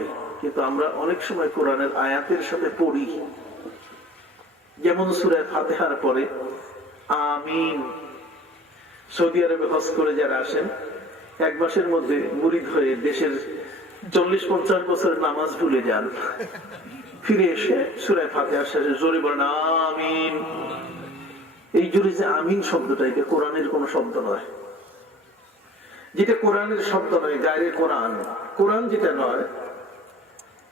নয়, কিন্তু আমরা অনেক সময় কোরআনের আয়াতের সাথে পড়ি। যেমন সূরা ফাতিহার পরে আমিন। সৌদি আরবে হজ করে যারা আসেন, এক মাসের মধ্যে মুরিদ হয়ে দেশের 40-50 বছরের নামাজ ভুলে যান, ফিরে এসে সূরা ফাতিহার শেষে জোরে বলেন আমিন। এই জোরে যে আমিন শব্দটা, এটা কোরআনের কোন শব্দ নয়। যেটা কোরআনের শব্দ নয়, গায়রে কোরআন, কোরআন যেটা নয়,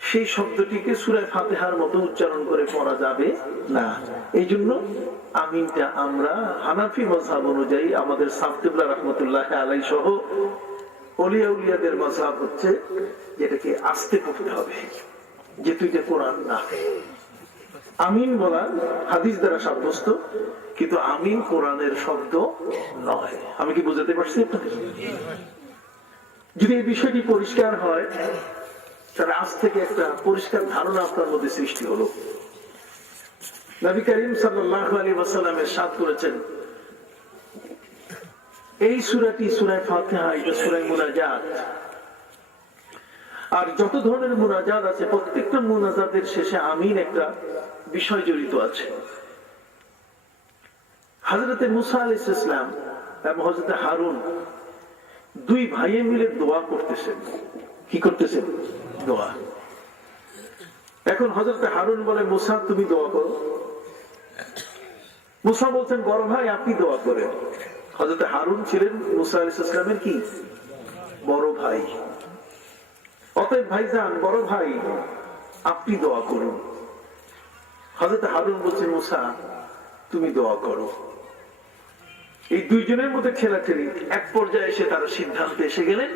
সেই শব্দটিকে সূরা ফাতিহার মতো উচ্চারণ করে পড়া যাবে না। এই জন্য আমিনটা আমরা হানাফি মাযহাব অনুযায়ী, আমাদের সাবতিবলা রাহমাতুল্লাহ আলাইহি সহ ওলিয়া উলিয়াদের মাযহাব হচ্ছে যেটাকে আস্তে পড়তে হবে, যেহেতু এটা কোরআন না। আমিন বলা হাদিস দ্বারা সাব্যস্ত, কিন্তু আমিন কোরআনের শব্দ নয়। আমি কি বুঝাতে পারছি আপনাদের? যদি এই বিষয়টি পরিষ্কার হয়, তাহলে আজ থেকে একটা পরিষ্কার ধারণা আপনার মধ্যে সৃষ্টি হলো। নবী করিম সাল্লাল্লাহু আলাইহি ওয়াসাল্লাম ইরশাদ করেছেন, এই সূরাটি সূরা ফাতিহা, এটা সূরা মুনাজাত। আর যত ধরনের মুনাজাত আছে, প্রত্যেকটা মুনাজাতের শেষে আমিন একটা বিষয় জড়িত আছে। হযরতে মুসা আলাইহিস সালাম এবং হযরতে হারুন দুই ভাইয়ে মিলে দোয়া করতেছেন। কি করতেছেন? দোয়া। এখন হযরতে হারুন বলে, মুসা তুমি দোয়া করো। মুসা বলছেন, বড় ভাই আপনি দোয়া করেন। হযরতে হারুন ছিলেন মুসা আলাইহিস সালামের কি বড় ভাই। অতএব ভাইজান, বড় ভাই আপনি দোয়া করুন। হযরতে হারুন বলছেন, মুসা তুমি দোয়া করো। এই দুইজনের মধ্যে ঠেলাঠেলি, এক পর্যায়ে এসে তারা সিদ্ধান্তে এসে গেলেন,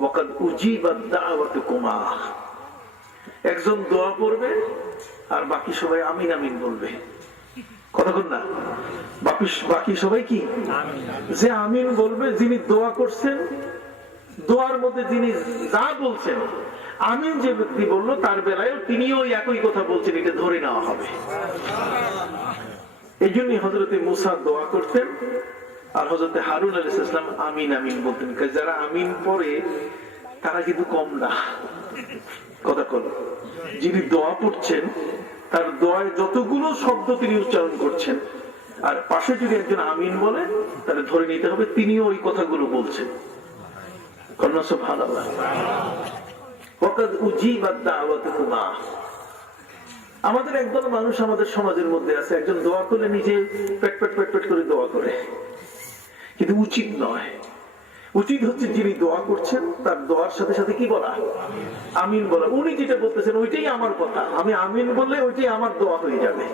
ওয়াকাদ উজিবাত দাওয়াতুকুমা, একজন দোয়া করবে আর বাকি সবাই আমিন আমিন বলবে। কতক্ষণ না বাকি সবাই কি যে আমিন বলবে, যিনি দোয়া করছেন, দোয়ার মধ্যে যিনি যা বলছেন, আমিন যে ব্যক্তি বললো তার বেলায় তিনিও একই কথা বলছেন, এটা ধরে নেওয়া হবে। এই জন্যই হযরতে মুসা দোয়া করতেন আর হযরতে হারুন আলাইহিস সালাম আমিন আমিন বলতেন। যারা আমিন পড়ে তারা কিন্তু কম না। কথা কল, যিনি দোয়া পড়ছেন তার দোয়ায় যতগুলো শব্দ তিনি উচ্চারণ করছেন, আর পাশে যদি একজন আমিন বলে, তাহলে ধরে নিতে হবে তিনিও ওই কথাগুলো বলছেন। সুবহানাল্লাহ। ওয়াকাদ উজিবাত দাওয়াতুকুমা। আমাদের একদল মানুষ আমাদের সমাজের মধ্যে আছে, একজন দোয়া করলে নিজে পেট পেট পেট পেট করে দোয়া করে, কিন্তু উচিত নয়। উচিত হচ্ছে যিনি দোয়া করছেন তার দোয়ার সাথে সাথে কি বলা? আমিন বলা। উনি যেটা বলতেছেন ওইটাই আমার কথা, আমি আমিন বললে ওইটাই আমার দোয়া হয়ে যাবে।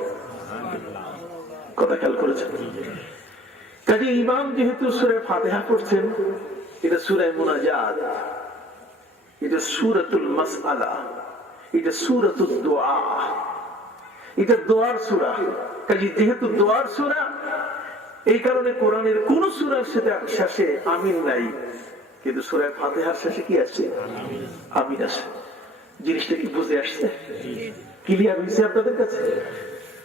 কথা খেয়াল করেছেন? কাজে ইমাম যেহেতু সূরা ফাতিহা পড়ছেন, এটা সূরা মুনাজাত, এটা সূরাতুল মাসআলা, এটা সূরাতুদ দুআ, এটা দোয়ার সূরা। কাজে যেহেতু দোয়ার সূরা, এই কারণে কোরআনের কোন সূরার শেষে আমিন নাই, কিন্তু সূরা ফাতিহার শেষে কি আছে? আমিন আছে। জিনিসটা কি বুঝে আসছে? ক্লিয়ার হয়েছে আপনাদের কাছে?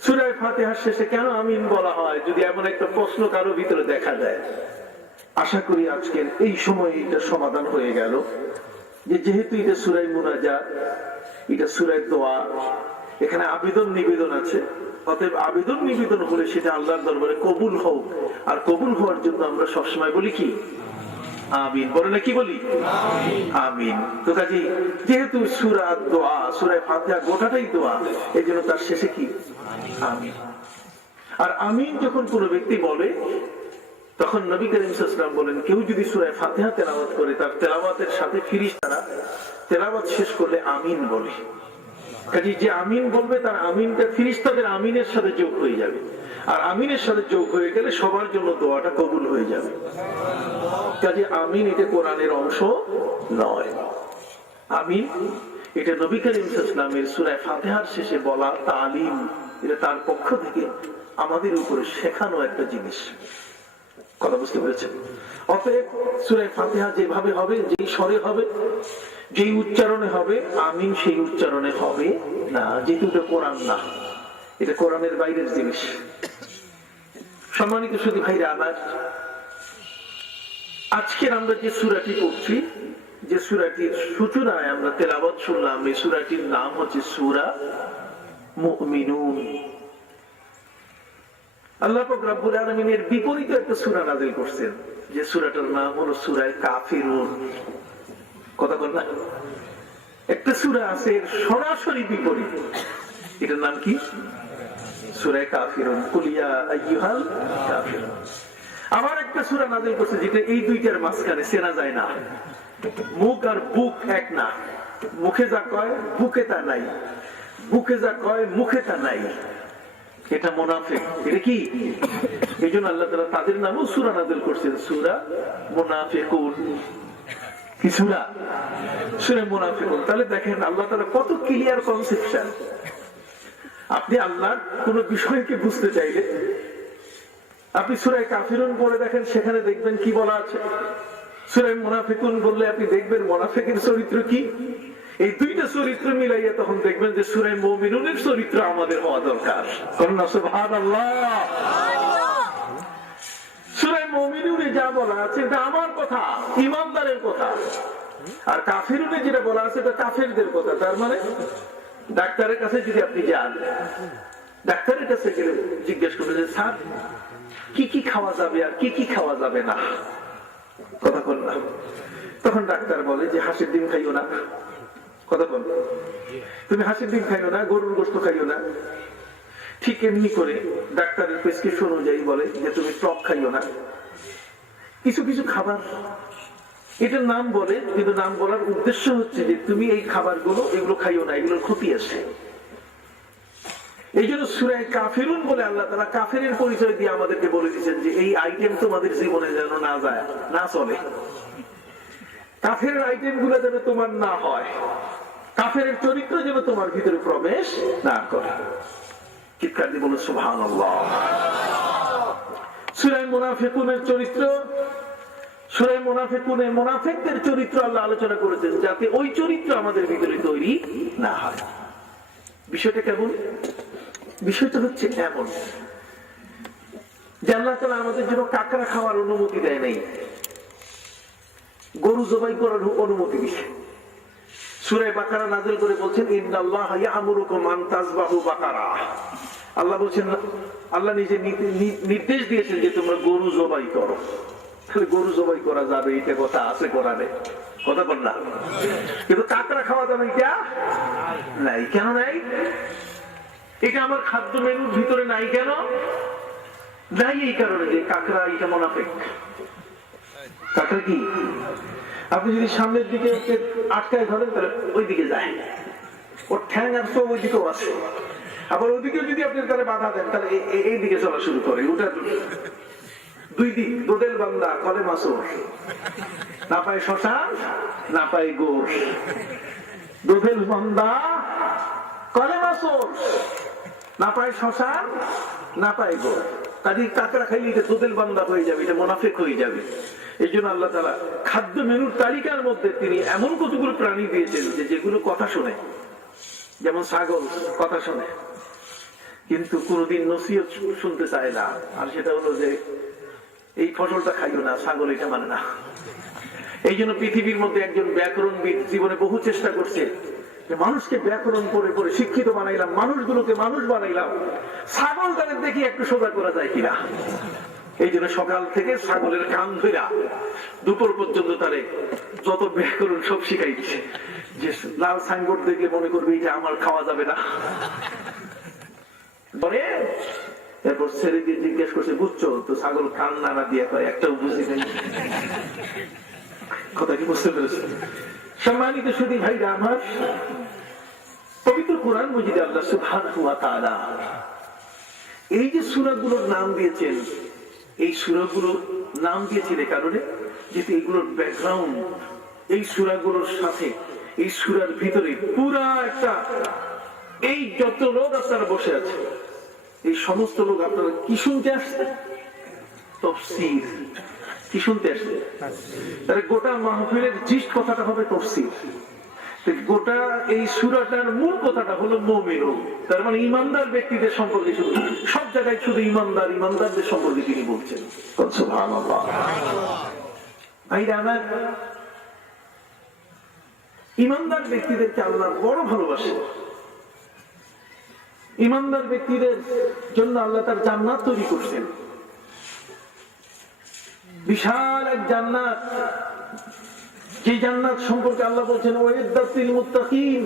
সূরা ফাতিহার শেষে কেন আমিন বলা হয়, যদি এমন একটা প্রশ্ন কারো ভিতরে দেখা যায়, আশা করি আজকের এই সময় এটা সমাধান হয়ে গেল। যে যেহেতু এটা সূরা মুনাজাত, এটা সূরা দোয়া, এখানে আবেদন নিবেদন আছে, অতএব আবেদন নিবেদন হলে সেটা আল্লাহর দরবারে কবুল হোক। আর কবুল হওয়ার জন্য আমরা সবসময় বলি কি? আমিন। বলে না কি বলি? আমিন। তো কাজে যেহেতু সূরা দোয়া, সূরা ফাতিহা গোটাটাই দোয়া, এই জন্য তার শেষে কি? আমিন। আর আমিন যখন কোনো ব্যক্তি বলে, তখন নবী করিম সাল্লাল্লাহু আলাইহি ওয়াসাল্লাম বলেন, কেউ যদি সূরা ফাতিহা তেলাওয়াত করে, তার তেলাওয়াতের সাথে ফেরেশতারা তেলাওয়াত শেষ করলে আমিন বলে। কাজে যে আমিন বলবে তার আমিনটা ফেরেশতাদের আমিনের সাথে যোগ হয়ে যাবে, আর আমিনের সাথে যোগ হয়ে গেলে সবার জন্য দোয়াটা কবুল হয়ে যাবে। কাজে আমিন এটা কোরআনের অংশ নয়। আমিন এটা নবী করিম সাল্লাল্লাহু আলাইহি ওয়াসাল্লামের সূরা ফাতিহার শেষে বলা তালিম, এটা তার পক্ষ থেকে আমাদের উপরে শেখানো একটা জিনিস। কথা বুঝতে পেরেছেন? অতএব সূরা ফাতিহা যেভাবে হবে, যেই স্বরে হবে, যেই উচ্চারণে হবে, আমিন সেই উচ্চারণে হবে না, যেহেতু এটা কোরআন না, এটা কোরআনের বাইরের জিনিস। সম্মানিত সুধী ভাইরা আমার, আজকের আমরা যে সূরাটি পড়ছি, যে সূরাটির সূচনায় আমরা তেলাওয়াত শুনলাম, এই সূরাটির নাম হচ্ছে সূরা মুমিনুন। আল্লাহ পাক রব্বুল আলামিনের বিপরীতে একটা সূরা নাযিল করছেন, যে সূরাটার নাম হলো সূরা কাফিরুন। কথা বল না, একটা সূরা আছে এর সরাসরি বিপরীত, এটার নাম কি? সূরা কাফিরুন। কুল ইয়া আইয়ুহাল কাফিরুন। আবার একটা সূরা নাযিল করছে যেটা এই দুইটার মাঝখানে, চেনা যায় না। মুখ আর বুক এক না, মুখে যা কয় বুকে তা নাই, বুকে যা কয় মুখে তা নাই, এটা মুনাফিক। এটা কি? এই জন্য আল্লাহ তাআলা তাদের নামও সূরা নাযিল করছেন, সূরা মুনাফিকুন। কি সূরা? সূরা মুনাফিকুন। তাহলে দেখেন আল্লাহ তাআলা কত ক্লিয়ার কনসেপশন। আপনি আল্লাহর কোন বিষয়কে বুঝতে চাইলে আপনি সূরা কাফিরুন পড়ে দেখেন, সেখানে দেখবেন কি বলা আছে। সূরা মুনাফিকুন বললে আপনি দেখবেন মুনাফিকের চরিত্র কি। এই দুইটা চরিত্র মিলাইয়া তখন দেখবেন যে সূরা মুমিনুনের চরিত্র আমাদের হওয়া দরকার। সুবহানাল্লাহ। সূরা মুমিনুনে যা বলা আছে এটা আমার কথা, ঈমানদারের কথা, আর কাফিরুনে যেটা বলা আছে এটা কাফেরদের কথা। তার মানে ডাক্তারের কাছে যদি আপনি যান, ডাক্তারের কাছে গেলে জিজ্ঞেস করবেন যে স্যার কি কি খাওয়া যাবে আর কি কি খাওয়া যাবে না, কথা বল না। তখন ডাক্তার বলে যে হাঁসের ডিম খাইও না, কথা বল, তুমি হাঁসের ডিম খাইও না, গরুর গোশত খাইও না। ঠিক এমনি করে ডাক্তারের প্রেসক্রিপশন অনুযায়ী বলে যে তুমি টক খাইও না। কিছু কিছু খাবার এটার নাম বলে, কিন্তু নাম বলার উদ্দেশ্য হচ্ছে যে তুমি এই খাবারগুলো এগুলো খাইও না, এগুলোর ক্ষতি আছে। এই জন্য সূরা কাফিরুন বলে আল্লাহ তাআলা কাফেরের পরিচয় দিয়ে আমাদেরকে বলে দিয়েছেন যে এই আইটেম তোমাদের জীবনে যেন না যায়, না চলে। কাফেরের আইটেম গুলো যেন তোমার না হয়, কাফেরের চরিত্র যেন তোমার ভিতরে প্রবেশ না করে। চিৎকার দিয়ে বলো সুবহানাল্লাহ। সূরা মুনাফিকুনের চরিত্র, সূরা মুনাফিকুনে মুনাফিকদের চরিত্র আল্লাহ আলোচনা করেছেন যাতে ওই চরিত্র আমাদের ভিতরে তৈরি না হয়। বিষয়টা কেমন? বিষয়টা হচ্ছে এমন যে আল্লাহ তাআলা আমাদের জন্য কাকড়া খাওয়ার অনুমতি দেয় নাই, গরু জবাই করার অনুমতি দিয়েছে। সূরা বাকারা নাযিল করে বলছেন ইন্নাল্লাহা ইয়া'মুরুকুম আন তাযবাহু বাকারা। আল্লাহ বলছেন, আল্লাহ নিজে নির্দেশ দিয়েছেন যে তোমরা গরু জবাই করো। তাহলে গরু জবাই করা যাবে, এটা কথা আছে কোরআনে, কথা বল না। কিন্তু কাকড়া খাওয়া যাবে এটা নাই। কেন নাই? এটা আমার খাদ্য মেনুর ভিতরে নাই। কেন নাই? এই কারণে যে কাকড়া এটা মুনাফিক। কাকড়া কি? আপনি যদি সামনের দিকে আটকায় ধরেন তাহলে ওই দিকে যায়, ওর ঠ্যাং আর সব ওই দিকেও আছে। আবার ওইদিকে যদি আপনি তাহলে বাধা দেন তাহলে এই দিকে চলা শুরু করে। ওটা দুই দিক, দোদেল বান্দা কলে মাসুর, না পায় শশা না পায় গোশ। দোদেল বান্দা কলে মাসুর, না পায় শশা না পায় গোশ। কাজে কাকড়া খাইলে এটা দোদেল বান্দা হয়ে যাবে, এটা মুনাফিক হয়ে যাবে। এই জন্য আল্লাহ তাআলা খাদ্য মেনুর তালিকার মধ্যে তিনি এমন কতগুলো প্রাণী দিয়েছেন যে যেগুলো কথা শোনে। যেমন ছাগল কথা শোনে কিন্তু কোনদিন নসিহত শুনতে চায় না, আর সেটা হলো যে এই ফসলটা খাইও না, ছাগল এটা মানে না। এই জন্য পৃথিবীর মধ্যে একজন ব্যাকরণবিদ জীবনে বহু চেষ্টা করছে যে মানুষকে ব্যাকরণ পড়ে পড়ে শিক্ষিত বানাইলাম, মানুষগুলোকে মানুষ বানাইলাম, ছাগল তাদের দেখি একটু সোজা করা যায় কিনা। এই জন্য সকাল থেকে ছাগলের কান ধইরা দুপুর পর্যন্ত তারে যত ব্যাকরণ সব শিখাই দিচ্ছে। যে লাল সাইনবোর্ড দেখলে মনে করবে এটা আমার খাওয়া যাবে না। পরে এরপর ছেড়ে দিয়ে জিজ্ঞেস করছে, বুঝছো তো? ছাগল কান নাড়া দিয়ে কয় একটাও বুঝি নাই। কথা কি বুঝতে পেরেছে? সম্মানিত সুধী ভাইরা আমার, পবিত্র কোরআন মজিদে আল্লাহ সুবহানাহু ওয়া তাআলা এই যে সূরাগুলোর নাম দিয়েছেন, এই সূরাগুলোর নাম দিয়েছেন এই কারণে যেহেতু এগুলোর ব্যাকগ্রাউন্ড এই সূরাগুলোর সাথে, এই সূরার ভিতরে পুরা একটা, এই যত লোক আপনারা বসে আছে এই সমস্ত লোক আপনারা কি শুনতে আসছে? তাফসীর। কি শুনতে আসছে? তাহলে গোটা মাহফিলের জিস্ট কথাটা হবে তাফসীর। গোটা এই সূরাটার মূল কথাটা হলো মুমিনুন। তার মানে ঈমানদার ব্যক্তিদের সম্পর্কে, শুধু সব জায়গায় শুধু ঈমানদারদের সম্পর্কে তিনি বলছেন। সুবহানাল্লাহ। ভাইরা আমার, ইমানদার ব্যক্তিদেরকে আল্লাহ বড় ভালোবাসে। ইমানদার ব্যক্তিদের জন্য আল্লাহ তার জান্নাত তৈরি করছেন, বিশাল এক জান্নাত। যে জান্নাত সম্পর্কে আল্লাহ বলছেন ওয়াইদাতিল মুত্তাকিন,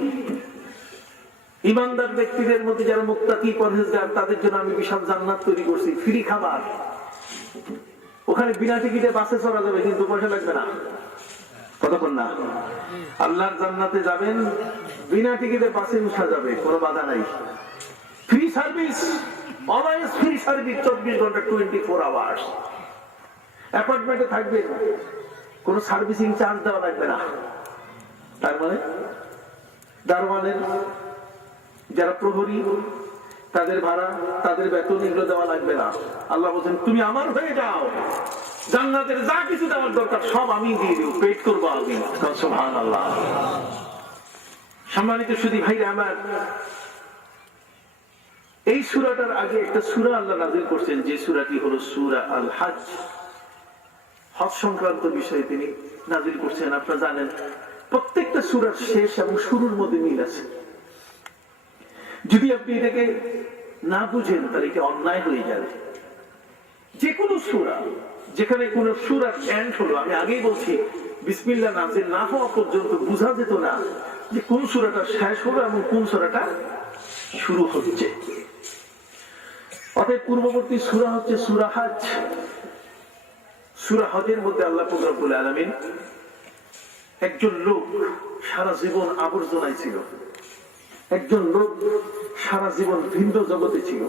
ইমানদার ব্যক্তিদের মধ্যে যারা মুত্তাকি পরহেজগার তাদের জন্য আমি বিশাল জান্নাত তৈরি করছি, ফ্রি খাবার। ওখানে বিনা টিকিটে বাসে চড়া যাবে, কিন্তু পয়সা লাগবে না। কতক্ষণ না আল্লাহর জান্নাতে যাবেন, বিনা টিকিটে বাসে উঠা যাবে, কোনো বাধা নাই। Free service, always free service, 24 ঘন্টা 24 আওয়ার্স। অ্যাপার্টমেন্টে থাকবে, কোনো সার্ভিসিং চার্জ দেওয়া লাগবে না। তার মানে দারওয়ানের যারা প্রহরী, তাদের ভাড়া, তাদের বেতন এগুলো দেওয়া লাগবে না। আল্লাহ বলছেন তুমি আমার হয়ে যাও, জান্নাতের যা কিছু দেওয়ার দরকার সব আমি দিয়ে দিব, পেট করবো আমি। সুবহানাল্লাহ। সম্মানিত সুধী ভাইরা আমার, এই সূরাটার আগে একটা সূরা আল্লাহ নাযিল করছেন, যে সূরাটি হলো সূরা আল হজ। হজ সংক্রান্ত বিষয়ে তিনি নাযিল করছেন। আপনারা জানেন প্রত্যেকটা সূরার শেষ এবং শুরুর মধ্যে মিল আছে। যদি আপনি এটাকে না বুঝেন তাহলে এটা অন্যায় হয়ে যাবে। যে কোনো সূরা, যেখানে কোন সূরার এন্ড হলো, আমি আগেই বলছি বিসমিল্লাহ নাযিল না হওয়া পর্যন্ত বোঝা যেত না যে কোন সূরাটা শেষ হলো এবং কোন সূরাটা শুরু হচ্ছে। অতএব পূর্ববর্তী সূরা হচ্ছে সূরা হজ। সূরা হজের মধ্যে আল্লাহ পাক রব্বুল আলামিন একজন লোক সারা জীবন আবর্জনায় ছিল, একজন লোক সারা জীবন ভিন্ন জগতে ছিল,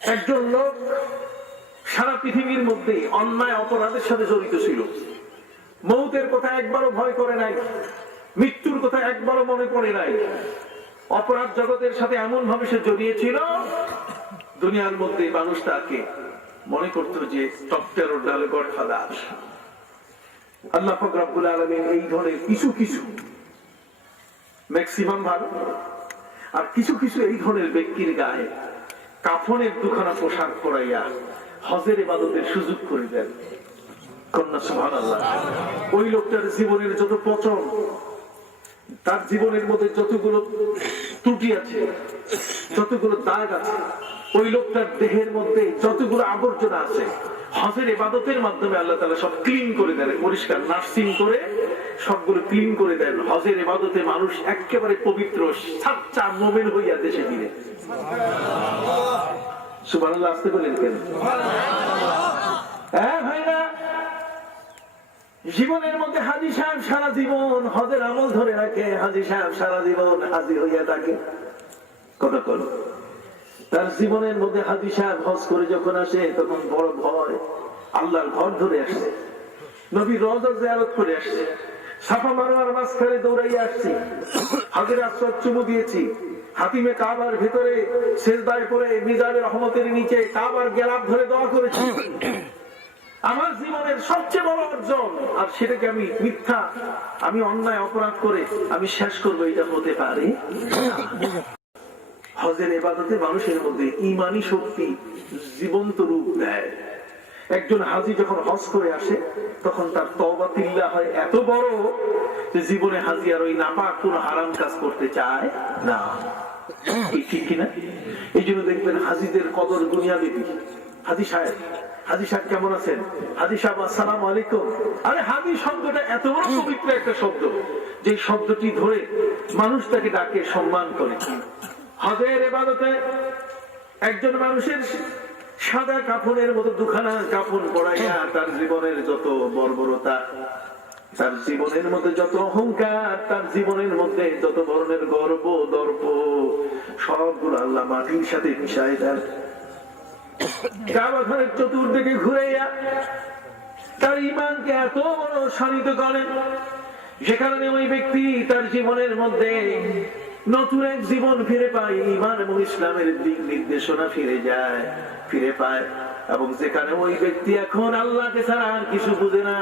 একজন লোক সারা পৃথিবীর মধ্যে অন্যায় অপরাধের সাথে জড়িত ছিল। মৌতের কথা একবারও ভয় করে নাই, মৃত্যুর কথা একবারও মনে পড়ে নাই। অপরাধ জগতের সাথে এমন ভাবে সে জড়িয়েছিল, দুনিয়ার মধ্যে মানুষ তাকে মনে করতো যে টপ টেরর ডালে গডফাদার। আল্লাহ পাক রব্বুল আলামিন এই ধরনের কিছু কিছু, ম্যাক্সিমাম ভালো আর কিছু কিছু এই ধরনের ব্যক্তির গায়ে কাফনের দুখানা পোশাক পরাইয়া হজের ইবাদতের সুযোগ করে দেন। কন্যা সুবহানাল্লাহ। ওই লোকটার জীবনের যত পচন, তার জীবনের মধ্যে যতগুলো ত্রুটি আছে, যতগুলো দাগ আছে, ওই লোকটার দেহের মধ্যে যতগুলো আবর্জনা আছে, হজের ইবাদতের মাধ্যমে আল্লাহ তাআলা সব ক্লিন করে দেন, পরিষ্কার নার্সিং করে সবগুলো ক্লিন করে দেন। হজের ইবাদতে মানুষ একেবারে পবিত্র সাচ্চা মুমিন হইয়া দেশে ফিরে। সুবহানাল্লাহ। আসতে বলেন কেন? হ্যাঁ ভাইরা, জীবনের মধ্যে হাজী সাহেব সারা জীবন হজের আমল ধরে রাখে, হাজী সাহেব সারা জীবন হাজী হইয়া থাকে। কথা করো, তার জীবনের মধ্যে হাজী সাহেব হজ করে যখন আসে তখন বড় ভয়। আল্লাহর ঘর ধরে আসছে, নবী রওজা জিয়ারত করে আসছে, সাফা মারওয়ার মাঝখানে দৌড়াইয়া আসছি, হাজরে আসওয়াদ চুমু দিয়েছি, হাতিমে কাবার ভিতরে সিজদায় পড়ে মিজানের রহমতের নিচে কাবার গেলাপ ধরে দোয়া করেছি। আমার জীবনের সবচেয়ে বড় অর্জন, আর সেটাকে আমি মিথ্যা, আমি অন্যায় অপরাধ করে আমি শেষ করবো, এটা হতে পারে? হজের ইবাদতে মানুষের মধ্যে ঈমানি শক্তি জীবন্ত রূপ দেয়। একজন হাজী যখন হজ করে আসে তখন তার তওবা তিল্লাহ হয় এত বড় যে জীবনে হাজী আর ওই নাপাক কোন হারাম কাজ করতে চায় না। ঠিক কিনা? এই জন্য দেখবেন হাজীদের কদর দুনিয়া ব্যাপী। হাজী সাহেব, হাজী সাহেব কেমন আছেন? হাজী সাহেব আসসালামু আলাইকুম। আরে হাজী শব্দটা এত বড় পবিত্র একটা শব্দ, যে শব্দটি ধরে মানুষ তাকে ডাকে, সম্মান করে। হজের ইবাদতে একজন মানুষের সাদা কাফনের মতো দুখানা কাফন পরাইয়া তার জীবনের যত বর্বরতা, তার জীবনের মধ্যে যত অহংকার, তার জীবনের মধ্যে যত ধরনের গর্ব দর্প, সবগুলো আল্লাহ মাটির সাথে মিশায় দেন। কাবা ঘরের চতুর্দিকে ঘুরাইয়া তার ঈমানকে এত বড় শানিত করেন, যে কারণে ওই ব্যক্তি তার জীবনের মধ্যে নতুন এক জীবন ফিরে পায়, ঈমান এবং ইসলামের দিক নির্দেশনা ফিরে পায়। এবং যেখানে ওই ব্যক্তি এখন আল্লাহকে ছাড়া আর কিছু বুঝে না,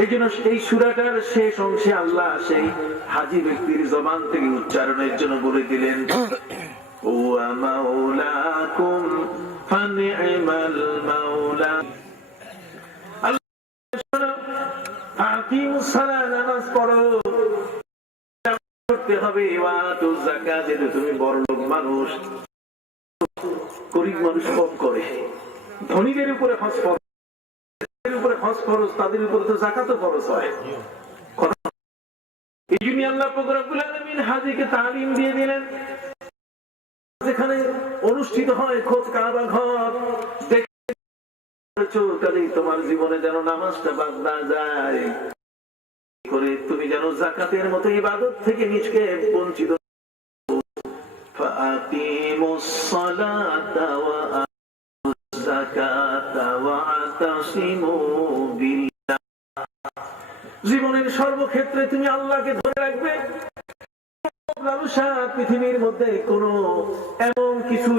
এই জন্য এই সূরাটার শেষ অংশে আল্লাহ সেই হাজী ব্যক্তির জবান থেকে উচ্চারণের জন্য বলে দিলেন, ও মাওলাকুম ফানি'মাল মাওলা। আল্লাহ আকিমুস সালাত, নামাজ পড়ো। করতে হবে, ওয়াতুজ যাকাত, যেহেতু তুমি বড়লোক মানুষ, গরিব মানুষ কম করে, ধনীদের উপরে হজ ফরজ, তাদের উপরে তো যাকাতও ফরজ হয়। এই জন্য আল্লাহ পাক রব্বুল আলামিন হাজীকে তালিম দিয়ে দিলেন, যেখানে অনুষ্ঠিত হয় খোদ কাবা ঘর, তোমার জীবনে যেন নামাজটা বাদ না যায়, করে তুমি যেন যাকাতের মতো ইবাদত থেকে নিজকে বঞ্চিত। ফাআকিমুস সালাতা ওয়া আতুজ যাকাতা ওয়া আতাসিমু বিল্লাহ। জীবনের সর্বক্ষেত্রে তুমি আল্লাহকে ধরে রাখবে, পৃথিবীর মধ্যে কোনো এমন কিছু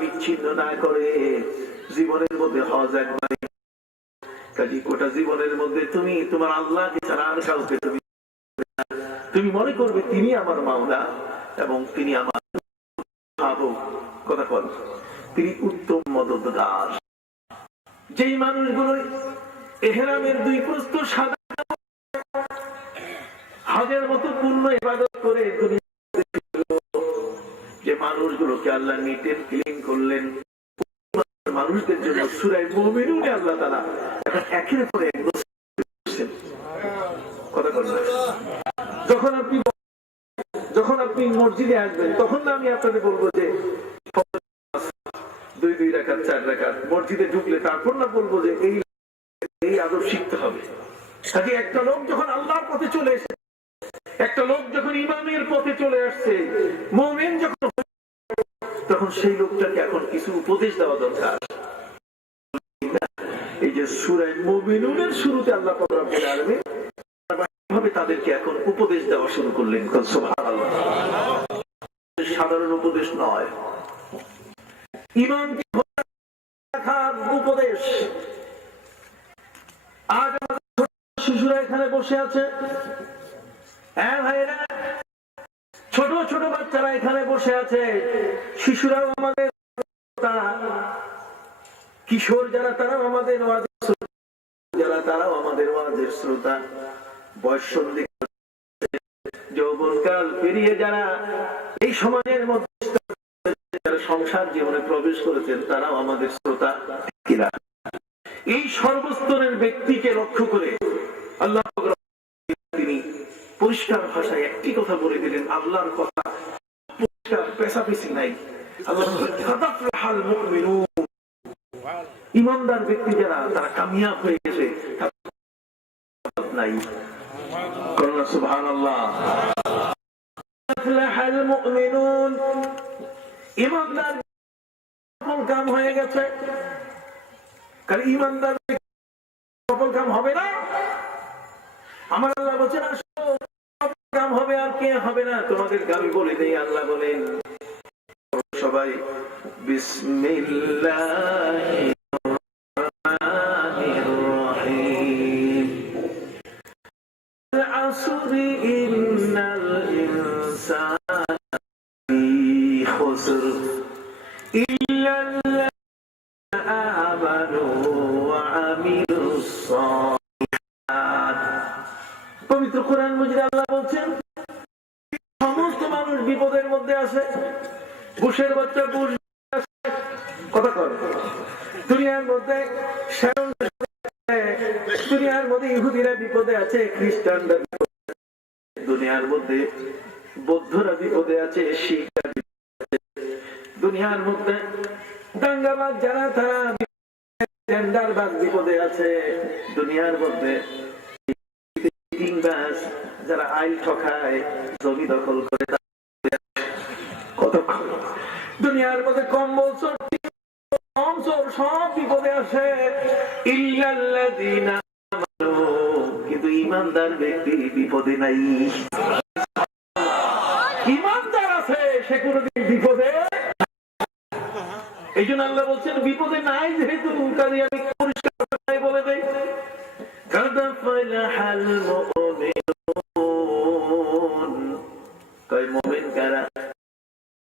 বিচ্ছিন্ন না করে। জীবনের মধ্যে হজ একবার, কাজী গোটা জীবনের মধ্যে তুমি তোমার আল্লাহকে ছাড়া আর কাউকে তুমি মনে করবে তিনি আমার মাওলা এবং তিনি আমার কথা বল, তিনি উত্তম মদতগার। যেই মানুষগুলো ইহরামের দুই প্রস্থ সাদা হজের মতো পূর্ণ ইবাদত করে যে মানুষগুলোকে আল্লাহ নিটেন ক্লিন করলেন, মানুষদের জন্য সূরা মুমিনুনে আল্লাহ তাআলা একের পর এক কথা বলছেন। যখন আপনি মসজিদে আসবেন, তখন না আমি আপনাকে বলবো যে 2 রাকাত 4 রাকাত, মসজিদে ঢুকলে তারপর না বলবো যে এই আদব শিখতে হবে। কাজে একটা লোক যখন আল্লাহর পথে চলে এসেছে, একটা লোক যখন ইমামের পথে চলে আসছে, মুমিন যখন, তখন সেই লোকটাকে এখন কিছু উপদেশ দেওয়া দরকার। এই যে সূরা মুমিনুনের শুরুতে আল্লাহ পাক রব্বুল আলামিন ভাবে তাদেরকে এখন উপদেশ দেওয়া শুরু করলেন। সুবহানাল্লাহ, সাধারণ উপদেশ নয়, ঈমানকে ধরে রাখার উপদেশ। আজ আমাদের শিশুরা এখানে বসে আছে, হ্যাঁ ভাইরা, ছোট ছোট বাচ্চারা এখানে বসে আছে, শিশুরাও আমাদের, কিশোর যারা তারাও আমাদের ওয়াজের শ্রোতা, যারা তারাও আমাদের ওয়াজের শ্রোতা, বয়ঃসন্ধি যৌবনকাল পেরিয়ে যারা এই সমাজের মধ্যে যারা সংসার জীবনে প্রবেশ করেছেন, তারাও আমাদের শ্রোতা কিনা। এই সর্বস্তরের ব্যক্তিকে লক্ষ্য করে আল্লাহ তিনি পরিষ্কার ভাষায় একটি কথা বলে দিলেন, আল্লাহর কথা পরিষ্কার, পেশাপেশি নাই। আল্লাহ ইমানদার ব্যক্তি যারা, তারা কামিয়াব হয়ে গেছে, নাই। সুবহানাল্লাহ, আফলাহাল মুমিনুন, ইমানদার সফল কাম হয়ে গেছে। কারণ ইমানদার সফল কাম হবে না, আমার আল্লাহ বলছেন কাম হবে, আর কে হবে না তোমাদেরকে আমি বলে দেই। আল্লাহ বলেন সবাই বিসমিল্লাহির রহমানির রহিম, আসরি ইন্নাল ইনসানা ফি খুসর ইল্লাল্লাযীনা আমানু ওয়া আমিলুস সালিহাত। পবিত্র কোরআন মজিদে আল্লাহ বলছেন সমস্ত মানুষ বিপদের মধ্যে আছে। ঘুষের বাচ্চা ঘুষ কথা কর, দুনিয়ার মধ্যে দুনিয়ার মধ্যে ইহুদিরা বিপদে আছে, খ্রিস্টানরা বিপদে আছে, দুনিয়ার মধ্যে বৌদ্ধরা বিপদে আছে, শিখরা বিপদে আছে, দুনিয়ার মধ্যে দাঙ্গাবাজ যারা তারা টেন্ডারবাজ বিপদে আছে, দুনিয়ার মধ্যে যারা আইল ঠকায়, জমি দখল করে, কতক্ষণ দুনিয়ার মধ্যে কম্বল চোর সব বিপদে আসে, ইল্লাল্লাযীনা আমানু, কিন্তু ঈমানদার ব্যক্তি বিপদে নাই। ঈমানদার আছে, সে কোনদিন বিপদে, এই জন্য আল্লাহ বলছেন বিপদে নাই যেহেতু কাজে আমি পরিষ্কার বলে দেই, কাদ ফালাহাল মুমিনুন, কয় মুমিন কারা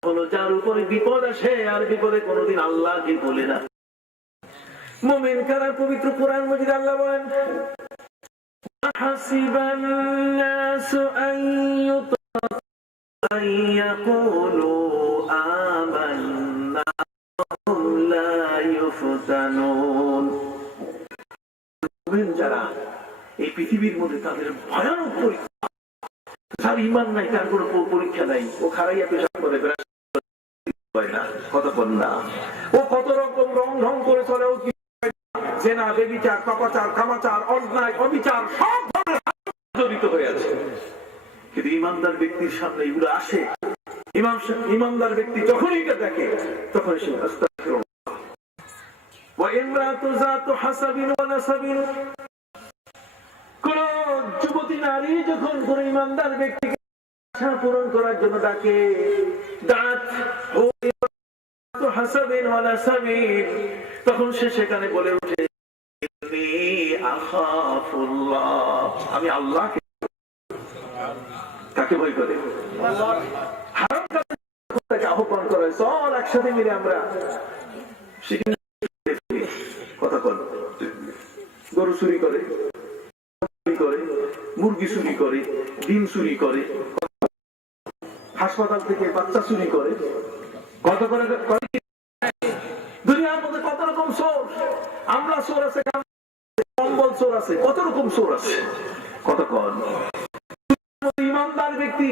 হলো যার উপরে বিপদ আসে আর বিপদে কোনদিন আল্লাহকে বলে না। মুমিন কারা? পবিত্র কোরআন মজিদে আল্লাহ বলেন حسب الناس أن يتركوا أن يقولوا آمنا وهم لا يفتنون যারা এই পৃথিবীর মধ্যে তাদের ভয়ানক পরীক্ষা, তার ঈমান নাই, তার কোনো পরীক্ষা নাই, ও খারাইয়া পেশাব করে না, কতক্ষণ না, ও কত রকম রং ঢং করে চলে, ও কি জেনা, বেবিচার, পাপাচার, কামাচার, অন্যায়, অবিচার সব জড়িত হয়ে আছে। কিন্তু ইমানদার ব্যক্তির সামনে এগুলো আসে, ইমানদার ব্যক্তি যখন এটা দেখে তখন সে আস্তাগফিরুল্লাহ। ওয়া ইমরাতু যাতু হাসাবিন ওয়া নাসাবিন, কোন যুবতী নারী যখন কোন ইমানদার ব্যক্তিকে আশা পূরণ করার জন্য ডাকে, দাঁত হাসাবিন ওয়া নাসাবিন, তখন সে সেখানে বলে ওঠে আখাফুল্লাহ, আমি আল্লাহকে, কাকে ভয় করে? হারাম কাজে আহ্বান করে, চল একসাথে মিলে আমরা কথা বল, গরু চুরি করে, মুরগি চুরি করে, ডিম চুরি করে, হাসপাতাল থেকে বাচ্চা চুরি করে, কত করে দুনিয়ার মধ্যে কত রকম চোর, আমরা চোর আছে, কম্বল চোর আছে, কত রকম চোর আছে, কতক্ষণ। ইমানদার ব্যক্তি,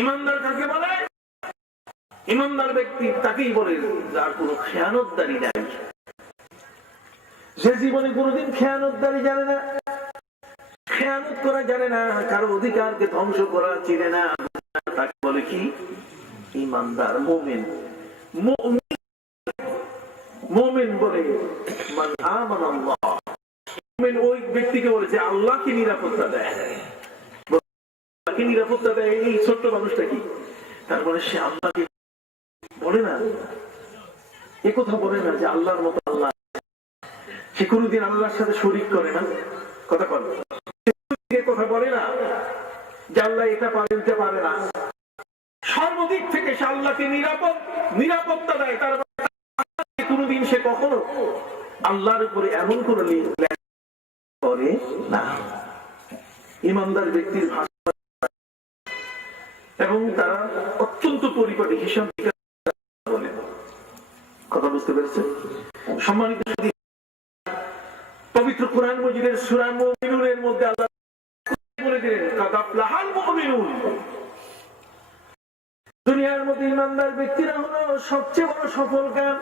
ইমানদার কাকে বলে? ইমানদার ব্যক্তি তাকেই বলে যার কোনো খেয়ানতদারি নাই, যে জীবনে কোনোদিন খেয়ানতদারি জানে না, খেয়ানত করা জানে না, কারো অধিকারকে ধ্বংস করা চিনে না, তাকে বলে কি? ইমানদার, মুমিন। মুমিন বলে মান আমানাল্লাহ, মুমিন ওই ব্যক্তিকে বলে যে আল্লাহকে নিরাপত্তা দেয়, আল্লাহকে নিরাপত্তা দেয়। এই ছোট্ট মানুষটা কি, তারপরে সে আল্লাহকে বলে না, এ কথা বলে না যে আল্লাহর মতো আল্লাহ, সে কোনদিন আল্লাহর সাথে শরীক করে না, কথা বলে কথা বলে না যে আল্লাহ এটা পারে, দিতে পারে না, সর্বদিক থেকে সে আল্লাহকে নিরাপত্তা দেয়। তার কোনদিন সে কখনো আল্লাহর উপরে এমন কোন করে না। ইমানদার ব্যক্তির ভাষা এবং তারা অত্যন্ত পরিপাটি হিসাব বলে, কথা বুঝতে পেরেছেন? সম্মানিত পবিত্র কোরআন মজিদের সূরা মুমিনুনের মধ্যে আল্লাহ বলে দিলেন কাদ আফলাহাল মুমিনুন, দুনিয়ার মধ্যে ইমানদার ব্যক্তিরা হলো সবচেয়ে বড় সফলকাম।